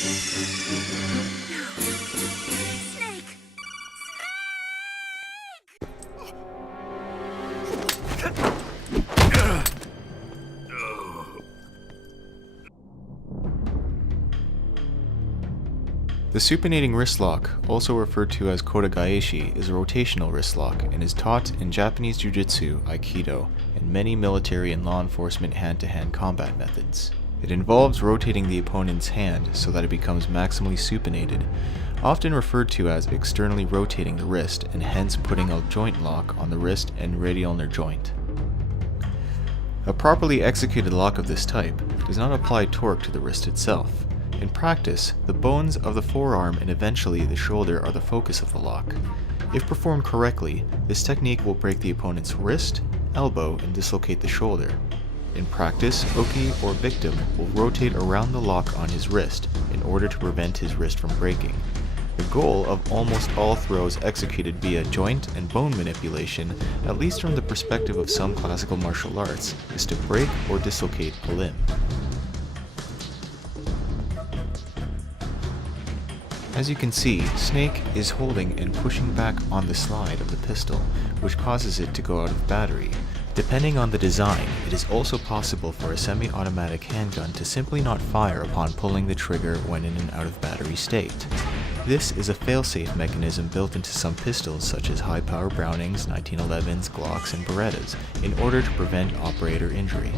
Snake! The supinating wrist lock, also referred to as Kodagaeshi, is a rotational wrist lock and is taught in Japanese Jiu-Jitsu, Aikido, and many military and law enforcement hand-to-hand combat methods. It involves rotating the opponent's hand so that it becomes maximally supinated, often referred to as externally rotating the wrist and hence putting a joint lock on the wrist and radial ulnar joint. A properly executed lock of this type does not apply torque to the wrist itself. In practice, the bones of the forearm and eventually the shoulder are the focus of the lock. If performed correctly, this technique will break the opponent's wrist, elbow, and dislocate the shoulder. In practice, Oki or victim will rotate around the lock on his wrist in order to prevent his wrist from breaking. The goal of almost all throws executed via joint and bone manipulation, at least from the perspective of some classical martial arts, is to break or dislocate a limb. As you can see, Snake is holding and pushing back on the slide of the pistol, which causes it to go out of battery. Depending on the design, it is also possible for a semi-automatic handgun to simply not fire upon pulling the trigger when in an out-of-battery state. This is a fail-safe mechanism built into some pistols such as high-power Brownings, 1911s, Glocks, and Berettas, in order to prevent operator injury.